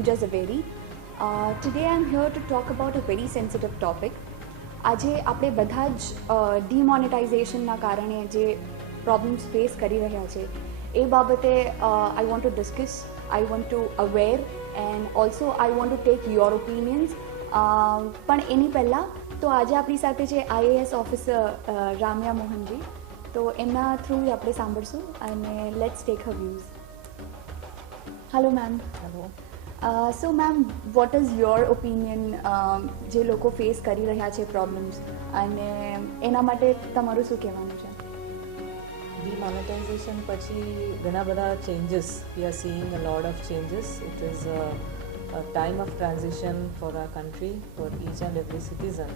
Tanuja Zaveri. Today I'm here to talk about a very sensitive topic. આજે આપણે બધા જ ડિમોનેટાઇઝેશનના કારણે જે પ્રોબ્લેમ્સ ફેસ કરી રહ્યા છે એ બાબતે I want to discuss, I want to aware and also I want to take your opinions. પણ એની પહેલાં તો આજે આપણી સાથે છે IAS ઓફિસર રામ્યા મોહનજી, તો એમના થ્રુ આપણે સાંભળશું અને let's take Har views. Hello ma'am. Hello. So ma'am, what is your opinion જે લોકો ફેસ કરી રહ્યા છે પ્રોબ્લેમ્સ, અને એના માટે તમારું શું કહેવાનું છે? ડિમોનેટાઇઝેશન પછી ઘણા બધા changes, we are seeing a lot of changes. It is a time of transition for our country, for each and every citizen,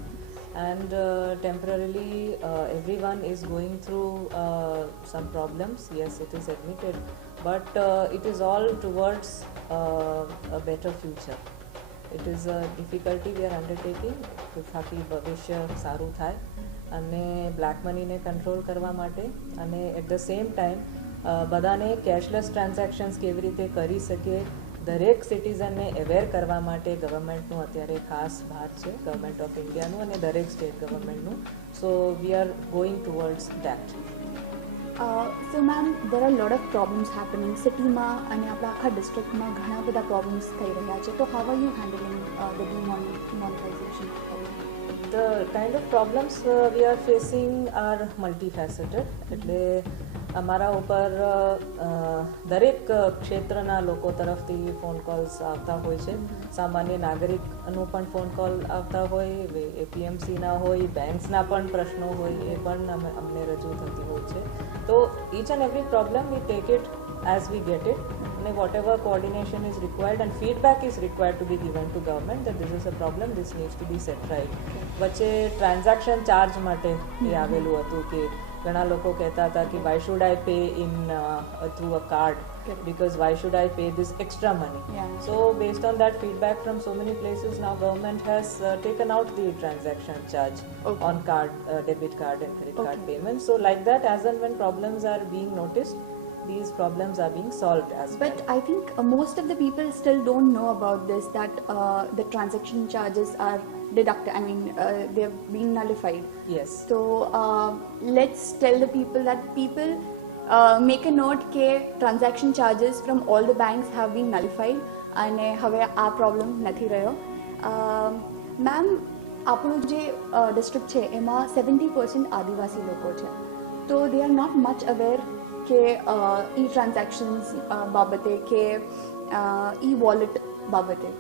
and temporarily everyone is going through some problems. Yes, it is admitted, but it is all towards a better future. It is a difficulty we are undertaking તાકી ભવિષ્ય સારું થાય અને black મનીને control કરવા માટે, અને at the same time બધાને cashless transactions કેવી રીતે કરી શકે દરેક સિટીઝનને અવેર કરવા માટે ગવર્મેન્ટનું અત્યારે ખાસ ભાર છે, ગવર્મેન્ટ ઓફ ઇન્ડિયાનું અને દરેક સ્ટેટ ગવર્મેન્ટનું. So we are going towards that. So ma'am, there are lot of problems happening સિટીમાં અને આપણા આખા ડિસ્ટ્રિક્ટમાં ઘણા બધા પ્રોબ્લેમ્સ થઈ રહ્યા છે. તો how are you handling the demonetisation? The kind of problems we are facing are multifaceted. એટલે અમારા ઉપર દરેક ક્ષેત્રના લોકો તરફથી ફોન કોલ્સ આવતા હોય છે. સામાન્ય નાગરિકનો પણ ફોન કોલ આવતા હોય, APMCના હોય, બેંક્સના પણ પ્રશ્નો હોય, એ પણ અમને રજૂ થતી હોય છે. તો each and every problem we take it as we get it, and whatever coordination is required and feedback is required to be given to government that this is a problem, this needs to be set right. વચ્ચે transaction charge માટે એ આવેલું હતું કે ઘણા લોકો કહેતા હતા કે why should I pay in through a card, because why should I pay this extra money? So based on that feedback from so many places, now government has taken out the transaction charge on card, debit card and credit card payments. So like that, as and when problems are being noticed, these problems are being solved as well. But I think most of the people still don't know about this, that the transaction charges are deducted. I mean, they've been nullified. Yes. So let's tell the people that people make a note કે transaction charges from all the banks have been nullified અને હવે આ problem નથી રહ્યો. Ma'am, આપણું જે district છે એમાં 70% આદિવાસી લોકો છે, તો they are not much aware કે e-transactions બાબતે કે e-wallet બાબતે.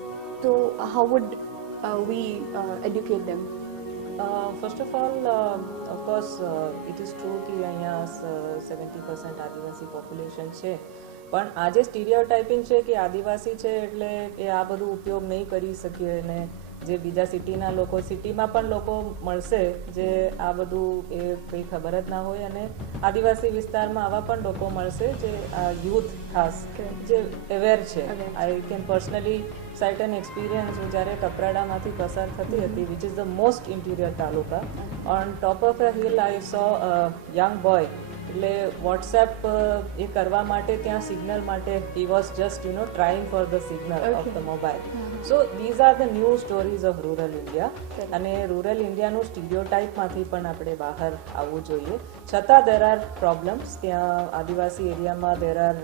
તો how would we educate them? First of all, of course, it is true કે અહીંયા 70% આદિવાસી પોપ્યુલેશન છે, પણ આ જે સ્ટીરિયોટાઇપિંગ છે કે આદિવાસી છે એટલે એ આ બધું ઉપયોગ નહીં કરી શકીએ, અને જે બીજા સિટીના લોકો, સિટીમાં પણ લોકો મળશે જે આ બધું એ કંઈ ખબર જ ના હોય, અને આદિવાસી વિસ્તારમાં આવા પણ લોકો મળશે જે યુથ ખાસ જે અવેર છે. I can personally cite an experience. હું જ્યારે કપરાડામાંથી પસાર થતી હતી, which is the most interior taluka, on top of a hill I saw young boy. એટલે વોટ્સએપ એ કરવા માટે ત્યાં સિગ્નલ માટે he was just trying for the signal of the mobile. So these are the new stories of rural India. અને rural ઇન્ડિયાનું સ્ટીરિયોટાઇપમાંથી પણ આપણે બહાર આવવું જોઈએ. છતાં દેર આર પ્રોબ્લેમ્સ ત્યાં આદિવાસી એરિયામાં. દેર આર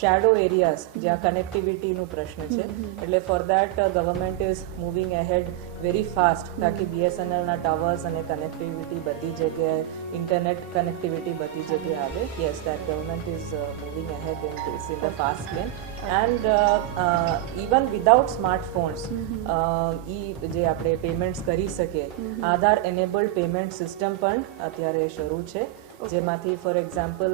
શેડો એરિયાઝ જ્યાં કનેક્ટિવિટીનું પ્રશ્ન છે. એટલે for that government is moving ahead very fast તાકી BSNLના ટાવર્સ અને કનેક્ટિવિટી બધી જગ્યાએ, ઇન્ટરનેટ કનેક્ટિવિટી બધી જગ્યાએ આવે. Yes, that government is moving ahead in this in the fast lane. And even without smartphones જે આપણે પેમેન્ટ્સ કરી શકીએ, આધાર એનેબલ્ડ પેમેન્ટ સિસ્ટમ પણ અત્યારે શરૂ છે, જેમાંથી for example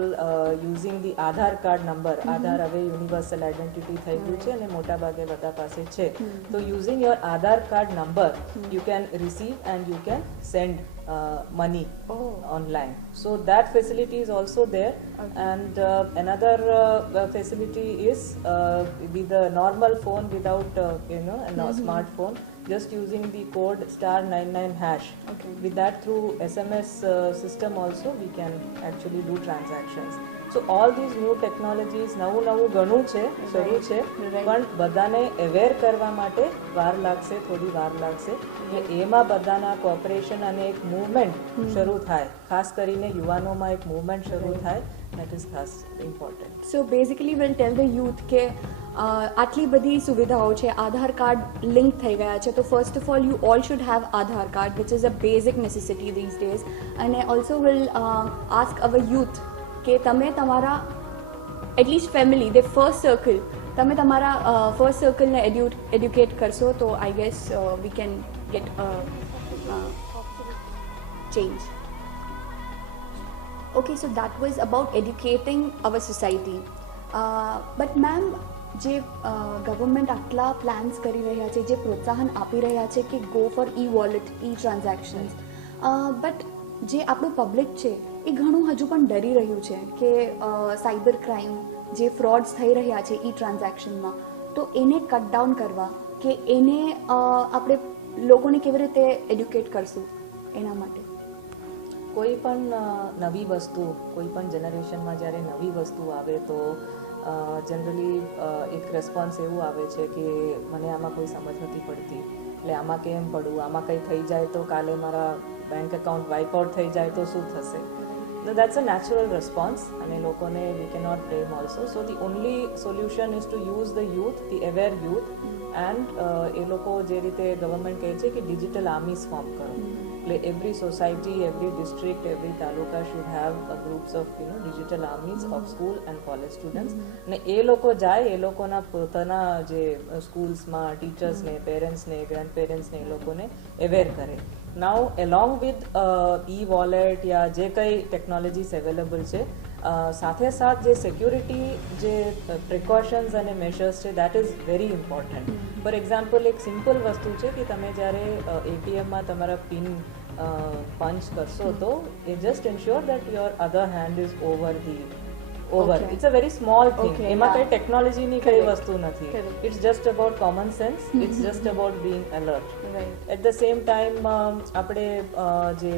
using the Aadhaar card number. Aadhaar હવે યુનિવર્સલ આઇડેન્ટિટી થઈ ગયું છે અને મોટાભાગે બધા પાસે છે. તો using your Aadhaar card number U can receive and you can send money online. So that facility is also there. And another facility is with the normal phone without a smartphone, just using the code *99#. With that, through SMS system also we can actually do transactions. So all these new technologies નવું નવું ઘણું છે શરૂ છે પણ બધાને aware કરવા માટે વાર લાગશે, થોડી વાર લાગશે. એટલે એમાં બધાના કોઓપરેશન અને એક મૂવમેન્ટ શરૂ થાય, ખાસ કરીને યુવાનોમાં એક મૂવમેન્ટ શરૂ થાય, દેટ ઇઝ ખાસ important. So basically will tail the youth કે આટલી બધી સુવિધાઓ છે, આધાર કાર્ડ લિંક થઈ ગયા છે, તો first of all you all should have Aadhaar card which is a basic necessity these days. અને also will ask our youth કે તમે તમારા at least family the first circle, તમે તમારા ફર્સ્ટ સર્કલને એડ્યુકેટ કરશો તો I guess we can get change. Okay, so that was about educating our society. But ma'am, જે ગવર્મેન્ટ આટલા પ્લાન્સ કરી રહ્યા છે, જે પ્રોત્સાહન આપી રહ્યા છે કે go for E wallet, E transactions, but જે આપણું પબ્લિક છે એ ઘણું હજુ પણ ડરી રહ્યું છે કે સાયબર ક્રાઇમ, જે ફ્રોડ્સ થઈ રહ્યા છે ઈ ટ્રાન્ઝેક્શનમાં, તો એને કટ ડાઉન કરવા કે એને આપણે લોકોને કેવી રીતે એડ્યુકેટ કરશું એના માટે. કોઈ પણ નવી વસ્તુ, કોઈ પણ જનરેશનમાં જ્યારે નવી વસ્તુ આવે તો જનરલી એક રિસ્પોન્સ એવું આવે છે કે મને આમાં કોઈ સમજ નથી પડતી, એટલે આમાં કેમ પડવું, આમાં કંઈ થઈ જાય તો કાલે મારા બેંક એકાઉન્ટ વાઇપ આઉટ થઈ જાય તો શું થશે. દેટ્સ અ નેચરલ રિસ્પોન્સ અને લોકોને we can not blame also. So the only solution is to use the youth, the aware youth, and એ લોકો જે રીતે ગવર્મેન્ટ કહે છે કે ડિજિટલ આર્મીઝ ફોર્મ કરો. એટલે every society, every district, every taluka should have groups of digital armies of school and college students. અને એ લોકો જાય, એ લોકોના પોતાના જે સ્કૂલ્સમાં ટીચર્સને, પેરેન્ટ્સને, ગ્રેન્ડ પેરેન્ટ્સને એ લોકોને અવેર કરે. નાઉ એલોંગ વિથ ઈ વોલેટ યા જે કંઈ ટેકનોલોજીસ અવેલેબલ છે, સાથે સાથ જે સિક્યુરિટી, જે પ્રિકોશન્સ અને મેશર્સ છે, that is very important. For example, એક સિમ્પલ વસ્તુ છે કે તમે જ્યારે એટીએમમાં તમારા પિન પંચ કરશો તો એ just ensure that your other hand is over. It's a very small thing. એમાં કંઈ ટેકનોલોજીની કઈ વસ્તુ નથી. It's just about common sense, it's just about being alert. At the same time આપણે જે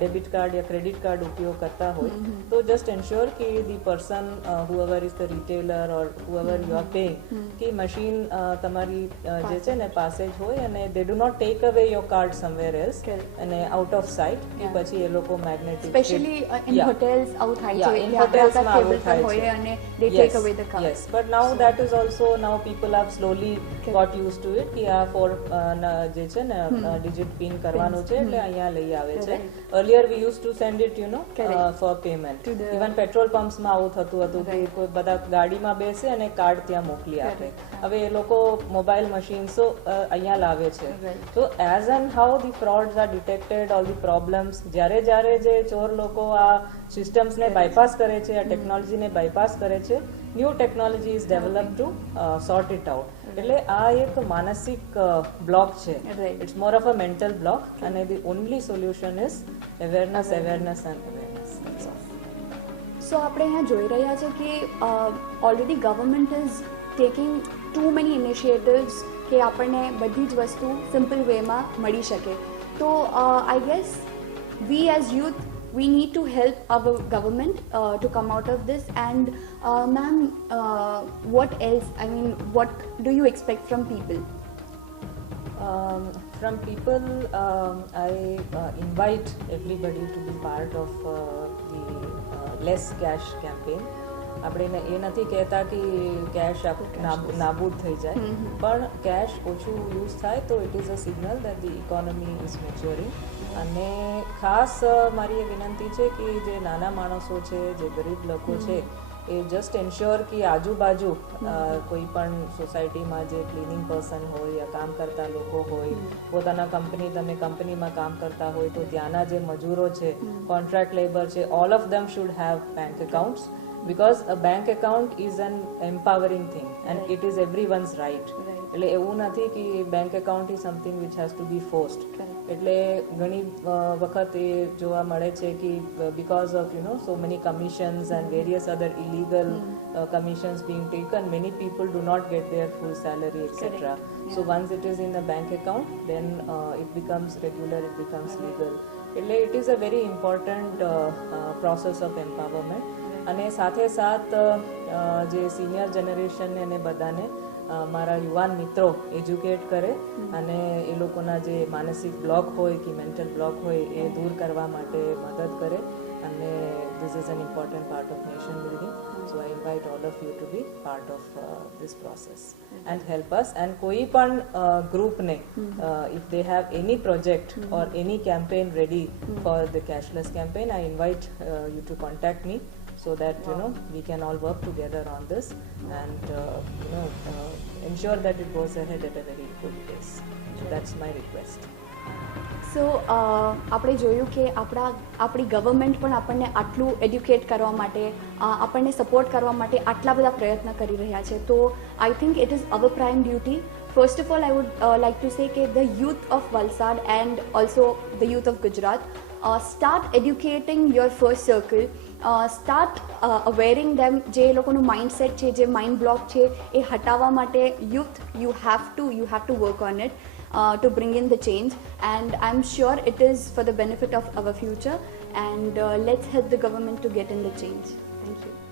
ડેબિટ કાર્ડ યા ક્રેડિટ કાર્ડ ઉપયોગ કરતા હોય તો જસ્ટ એન્શ્યોર કે the person whoever is the retailer or whoever you are paying, કે machine તમારી જે છે ને પાસે જ હોય અને they do not take away your card somewhere else અને આઉટ ઓફ સાઇટ, કે પછી એ લોકો મેગ્નેટિક, સ્પેશિયલી ઇન હોટેલ્સ આવું થાય છે, in hotels માં આવું થાય હોય છે. અને they take away the card. Yes, but now that is also, now people have slowly got used to it કે આ ફોર જે છે ને ડિજિટ પિન કરવાનું છે એટલે અહીંયા લઈ આવે છે. earlier we used to send it for payment. even petrol પંપ્સમાં આવું થતું હતું કે કોઈ બધા ગાડીમાં બેસે અને કાર્ડ ત્યાં મોકલી આપે. હવે એ લોકો મોબાઈલ મશીન્સો અહીંયા લાવે છે. તો as and how the frauds are detected, all the problems, જ્યારે જે ચોર લોકો આ સિસ્ટમ્સને બાયપાસ કરે છે, આ ટેકનોલોજીને બાયપાસ કરે છે, new technology is develop to sort it out. એટલે આ એક માનસિક બ્લોક છે. It's more of a mental block અને the only solution is awareness, awareness and awareness. So આપણે અહીંયા જોઈ રહ્યા છે કે already government is taking too many initiatives કે આપણને બધી જ વસ્તુ સિમ્પલ વેમાં મળી શકે. તો I guess V as youth, we need to help our government to come out of this. And ma'am, what else, I mean, what do you expect from people? From people, I invite everybody to be part of the less cash campaign. આપણે એ નથી કહેતા કે cache નાબૂદ થઈ જાય, પણ cache ઓછું use થાય તો it is a signal that the economy is maturing. અને ખાસ મારી એ વિનંતી છે કે જે નાના માણસો છે, જે ગરીબ લોકો છે, એ જસ્ટ એન્શ્યોર કે આજુબાજુ કોઈ પણ સોસાયટીમાં જે ક્લિનિંગ પર્સન હોય યા કામ કરતા લોકો હોય, પોતાના તમે કંપનીમાં કામ કરતા હોય તો ત્યાંના જે મજૂરો છે, કોન્ટ્રાક્ટ લેબર છે, all of them should have bank accounts. Because a bank account is an empowering thing and it is everyone's right. એટલે એવું નથી કે bank account is something which has to be forced. એટલે ઘણી વખત એ જોવા મળે છે કે because of so many commissions and various other illegal commissions being taken, many people do not get their full salary, etc. So once it is in the bank account, then it becomes regular, it becomes legal. એટલે it is a very important process of empowerment. અને સાથે સાથ જે senior generation એને બધાને મારા યુવાન મિત્રો એજ્યુકેટ કરે અને એ લોકોના જે માનસિક બ્લોક હોય કે મેન્ટલ બ્લોક હોય એ દૂર કરવા માટે મદદ કરે અને this is an important part of nation building. So I invite all of you to be part of this process and help us. And koi pan group ne, if they have any project or any campaign ready for the cashless campaign, I invite you to contact me so that we can all work together on this and ensure that it goes ahead at a very good pace. So that's my request. સો આપણે જોયું કે આપણી government પણ આપણને આટલું educate કરવા માટે આપણને સપોર્ટ કરવા માટે આટલા બધા પ્રયત્ન કરી રહ્યા છે તો I think it is our prime duty first of all I would like to say કે the youth of Valsad and also the youth of Gujarat start educating your first circle start awaring them જે લોકોનું mindset છે જે mind block છે એ હટાવવા માટે youth you have to work on it to bring in the change, and I'm sure it is for the benefit of our future, and let's help the government to get in the change. Thank you.